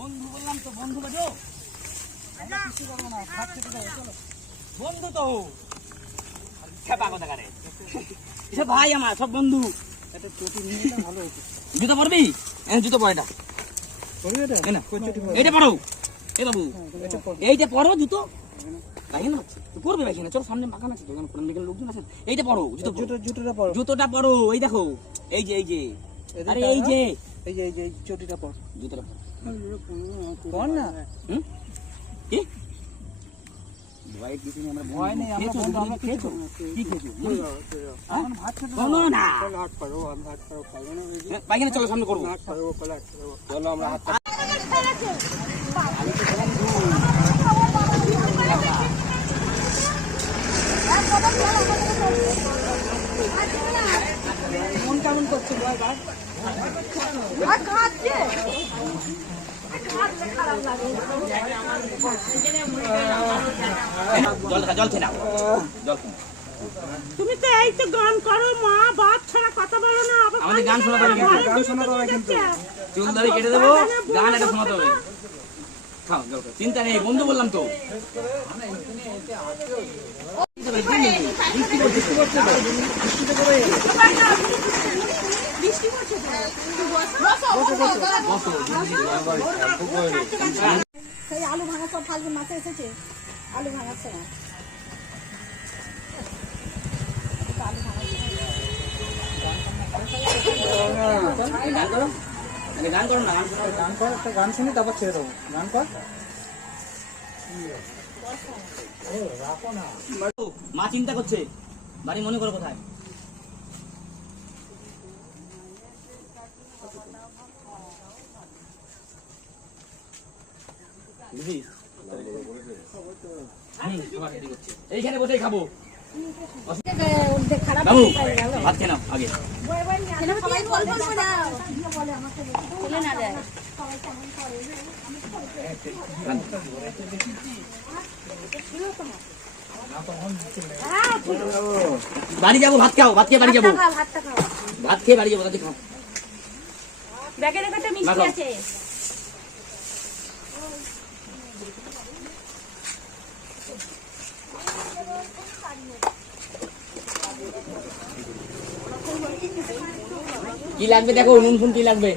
বন্ধু বললাম তো, বন্ধু বাজো কিছু করবো না, ভাত খেতে যাবো, চলো। বন্ধু তো খেপা কথা কারে ভাই, আমার সব বন্ধু। একটা চটি নিয়ে এলে ভালো হতো। জুতো পরবি? জুতো পর, এটা এইটা পরো। এ বাবু এইটা পরো জুতো। পড়বে ভাই, চলো সামনে মাখান আছে, লোকজন আছে। এইটা পরো, জুতোটা পরো, জুতোটা পরো। এই দেখো, এই যে এই যে, আরে এই যে এই যে এই যে চটিটা পর, জুতোটা পর না। কি ভয় কিছু নেই, আমরা ভয় নেই। আমরা বন্ধু, আমরা খেয়েছো কি খেয়েছো? ভাত খেতে চলো না, হাত পারো, আমি হাত পারো খাবো না। পাইখানে চলো, সামনে করবো, হাত পারো, চলো আমরা হাত মন কেমন করছে? তুমি তো এই তো গান করো, মা বাপ ছাড়া কথা বলো না। আমাদের গান শোনাতে হবে, গান শোনাতে হবে, কিন্তু চুল দাড়ি কেটে দেবো, গান একটা শোনাতে হবে। খাও জল খাও, চিন্তা নেই, বন্ধু বললাম তো। আলু ভাঙা সব ফাল্গুন মাসে এসেছে, আলু ভাঙাচ্ছে না। গান করো না, গান কর, একটা গান শুনি তারপর ছেড়ে দেবো। গান কর। মা চিন্তা করছে, বাড়ি মনে করো কোথায়? এইখানে বসে খাবো। বাবু ভাত খেয়ে নাও আগে। বাড়ি যাবো, ভাত খাও, ভাত খেয়ে বাড়ি যাবো, ভাত খেয়ে বাড়ি যাবো, তাতে খাও। ব্যাগের একটা মিষ্টি আছে। কি লাগবে দেখো, নুন ফুন কি লাগবে?